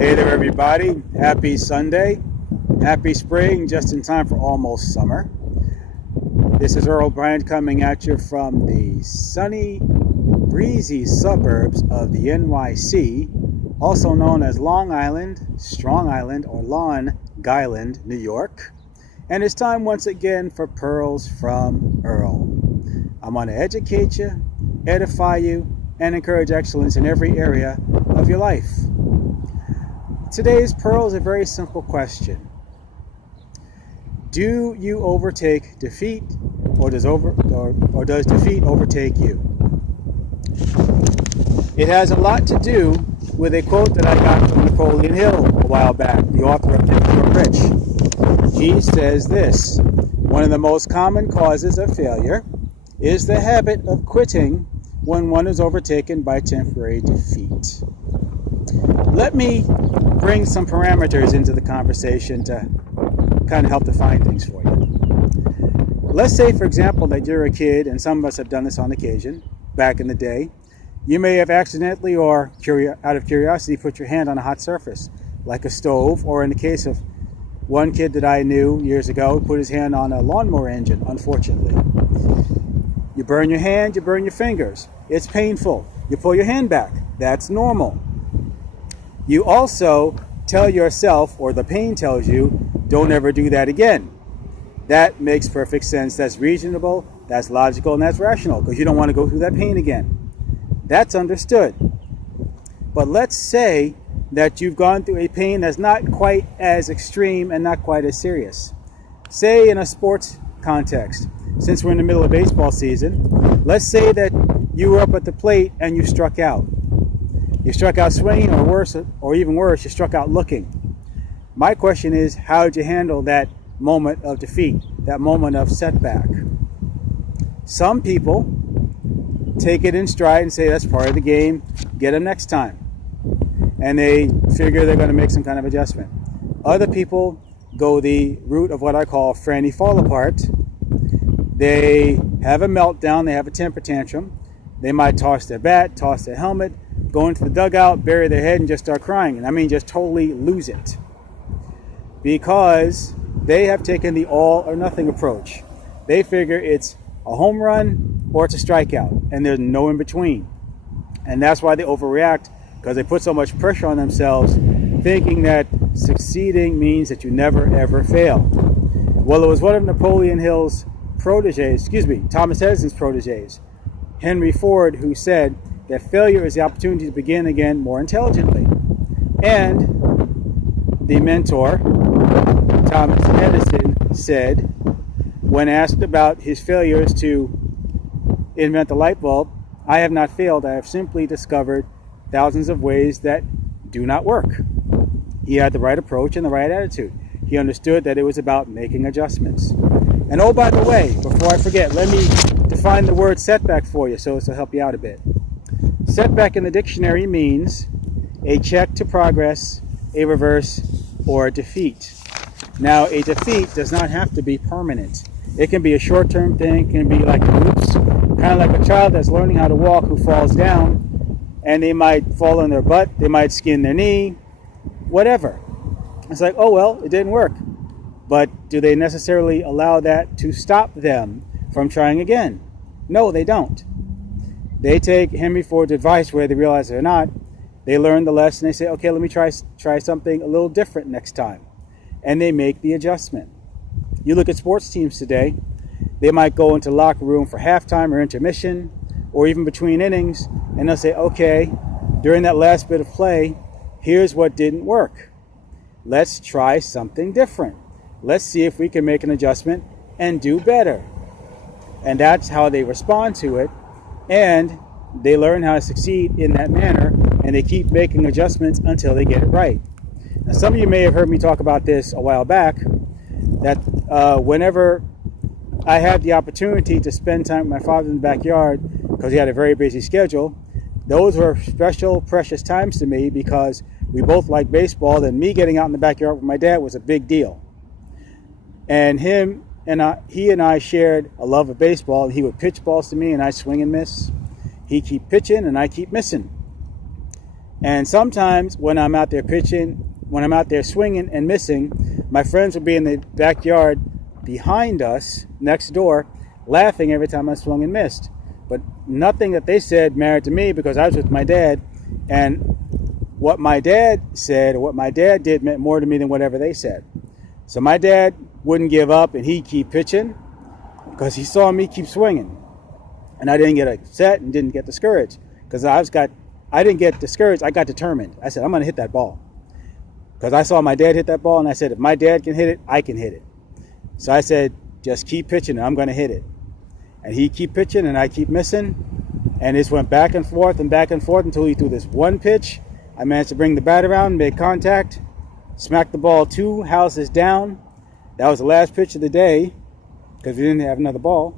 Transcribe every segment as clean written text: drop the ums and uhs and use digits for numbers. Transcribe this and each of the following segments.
Hey there, everybody. Happy Sunday. Happy spring, just in time for almost summer. This is Earl Bryant coming at you from the sunny, breezy suburbs of the NYC, also known as Long Island, Strong Island, or Long Island, New York. And it's time once again for Pearls from Earl. I'm going to educate you, edify you, and encourage excellence in every area of your life. Today's Pearl is a very simple question. Do you overtake defeat, or does defeat overtake you? It has a lot to do with a quote that I got from Napoleon Hill a while back, the author of Think and Grow Rich. He says this: one of the most common causes of failure is the habit of quitting when one is overtaken by temporary defeat. Let me bring some parameters into the conversation to kind of help define things for you. Let's say, for example, that you're a kid, and some of us have done this on occasion back in the day. You may have accidentally or out of curiosity put your hand on a hot surface, like a stove, or in the case of one kid that I knew years ago, put his hand on a lawnmower engine, unfortunately. You burn your hand, you burn your fingers. It's painful. You pull your hand back. That's normal. You also tell yourself, or the pain tells you, don't ever do that again. That makes perfect sense. That's reasonable, that's logical, and that's rational, because you don't want to go through that pain again. That's understood. But let's say that you've gone through a pain that's not quite as extreme and not quite as serious. Say in a sports context, since we're in the middle of baseball season, let's say that you were up at the plate and you struck out. You struck out swinging, or worse, or even worse, you struck out looking. My question is, how did you handle that moment of defeat, that moment of setback? Some people take it in stride and say that's part of the game, get them next time. And they figure they're going to make some kind of adjustment. Other people go the route of what I call Franny fall apart. They have a meltdown, they have a temper tantrum. They might toss their bat, toss their helmet, go into the dugout, bury their head, and just start crying. And I mean just totally lose it. Because they have taken the all or nothing approach. They figure it's a home run or it's a strikeout, and there's no in between. And that's why they overreact, because they put so much pressure on themselves, thinking that succeeding means that you never ever fail. Well, it was one of Napoleon Hill's Thomas Edison's proteges, Henry Ford, who said that failure is the opportunity to begin again more intelligently. And the mentor, Thomas Edison, said, when asked about his failures to invent the light bulb, I have not failed, I have simply discovered thousands of ways that do not work. He had the right approach and the right attitude. He understood that it was about making adjustments. And oh, by the way, before I forget, let me define the word setback for you so it'll help you out a bit. Setback in the dictionary means a check to progress, a reverse, or a defeat. Now, a defeat does not have to be permanent. It can be a short-term thing, it can be like oops, kind of like a child that's learning how to walk who falls down, and they might fall on their butt, they might skin their knee, whatever. It's like, oh well, it didn't work. But do they necessarily allow that to stop them from trying again? No, they don't. They take Henry Ford's advice, whether they realize it or not. They learn the lesson, they say, okay, let me try something a little different next time. And they make the adjustment. You look at sports teams today, they might go into the locker room for halftime or intermission, or even between innings, and they'll say, okay, during that last bit of play, here's what didn't work. Let's try something different. Let's see if we can make an adjustment and do better. And that's how they respond to it, and they learn how to succeed in that manner, and they keep making adjustments until they get it right. Now, some of you may have heard me talk about this a while back, that whenever I had the opportunity to spend time with my father in the backyard, because he had a very busy schedule, those were special, precious times to me, because we both liked baseball, and me getting out in the backyard with my dad was a big deal. And he and I shared a love of baseball. He would pitch balls to me, and I'd swing and miss. He'd keep pitching, and I keep missing. And sometimes when I'm out there pitching, when I'm out there swinging and missing, my friends will be in the backyard behind us, next door, laughing every time I swung and missed. But nothing that they said mattered to me because I was with my dad, and what my dad said or what my dad did meant more to me than whatever they said. So my dad wouldn't give up, and he'd keep pitching because he saw me keep swinging. And I didn't get upset and didn't get discouraged because I didn't get discouraged. I got determined. I said, I'm going to hit that ball. Because I saw my dad hit that ball, and I said, if my dad can hit it, I can hit it. So I said, just keep pitching, and I'm going to hit it. And he keep pitching, and I keep missing. And this went back and forth until he threw this one pitch. I managed to bring the bat around, make contact, smack the ball 2 houses down. That was the last pitch of the day because we didn't have another ball.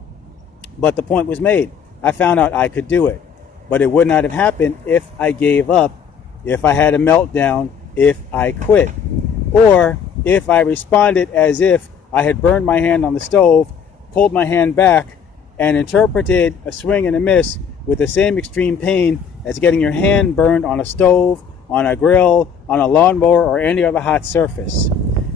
But the point was made. I found out I could do it. But it would not have happened if I gave up, if I had a meltdown, if I quit, or if I responded as if I had burned my hand on the stove, pulled my hand back, and interpreted a swing and a miss with the same extreme pain as getting your hand burned on a stove, on a grill, on a lawnmower, or any other hot surface.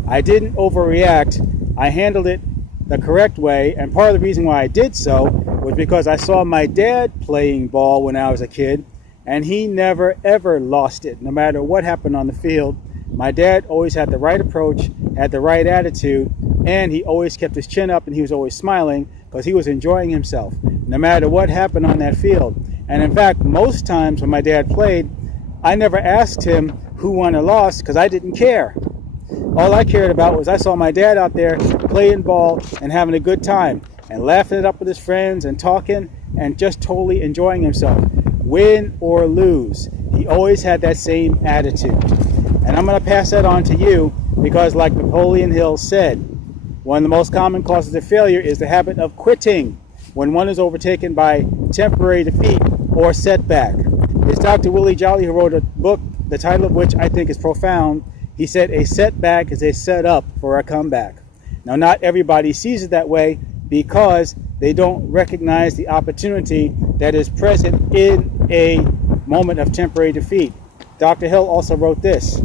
I didn't overreact. I handled it the correct way, and part of the reason why I did so was because I saw my dad playing ball when I was a kid, and he never ever lost it, no matter what happened on the field. My dad always had the right approach, had the right attitude, and he always kept his chin up and he was always smiling because he was enjoying himself, no matter what happened on that field. And in fact, most times when my dad played, I never asked him who won or lost because I didn't care. All I cared about was I saw my dad out there playing ball and having a good time and laughing it up with his friends and talking and just totally enjoying himself. Win or lose, he always had that same attitude. And I'm going to pass that on to you because, like Napoleon Hill said, one of the most common causes of failure is the habit of quitting when one is overtaken by temporary defeat or setback. It's Dr. Willie Jolly who wrote a book, the title of which I think is profound. He said, a setback is a setup for a comeback. Now, not everybody sees it that way because they don't recognize the opportunity that is present in a moment of temporary defeat. Dr. Hill also wrote this: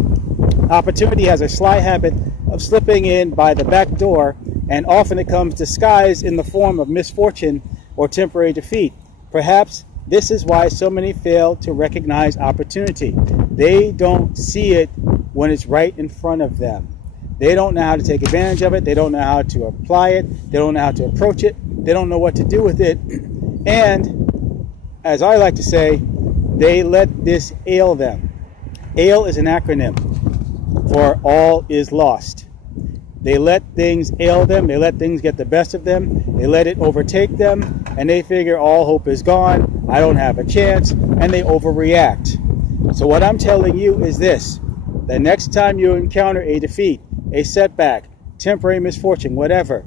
opportunity has a sly habit of slipping in by the back door, and often it comes disguised in the form of misfortune or temporary defeat. Perhaps this is why so many fail to recognize opportunity. They don't see it when it's right in front of them. They don't know how to take advantage of it. They don't know how to apply it. They don't know how to approach it. They don't know what to do with it. And as I like to say, they let this ail them. A.I.L.s is an acronym for all is lost. They let things ail them. They let things get the best of them. They let it overtake them. And they figure all hope is gone. I don't have a chance. And they overreact. So what I'm telling you is this: the next time you encounter a defeat, a setback, temporary misfortune, whatever,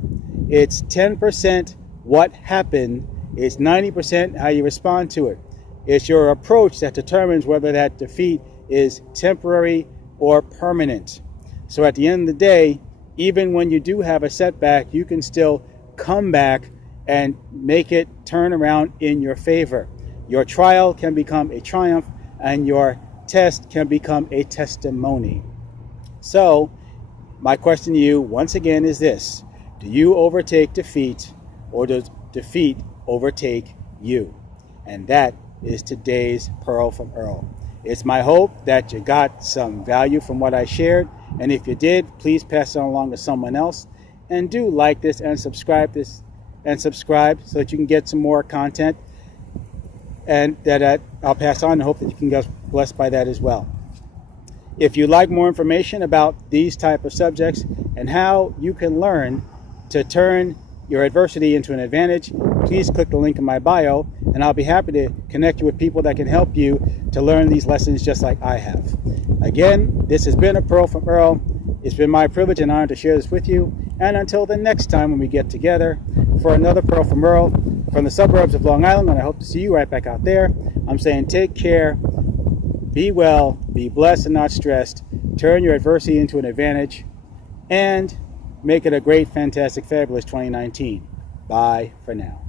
it's 10% what happened, it's 90% how you respond to it. It's your approach that determines whether that defeat is temporary or permanent. So at the end of the day, even when you do have a setback, you can still come back and make it turn around in your favor. Your trial can become a triumph, and your test can become a testimony. So my question to you once again is this: do you overtake defeat, or does defeat overtake you? And that is today's Pearl from Earl. It's my hope that you got some value from what I shared, and if you did, please pass it along to someone else, and do like this and subscribe so that you can get some more content, and that I'll pass on, and hope that you can get blessed by that as well. If you'd like more information about these type of subjects and how you can learn to turn your adversity into an advantage, please click the link in my bio, and I'll be happy to connect you with people that can help you to learn these lessons just like I have. Again, this has been a Pearl from Earl. It's been my privilege and honor to share this with you. And until the next time when we get together for another Pearl from Earl from the suburbs of Long Island, and I hope to see you right back out there, I'm saying take care, be well, be blessed and not stressed, turn your adversity into an advantage, and make it a great, fantastic, fabulous 2019. Bye for now.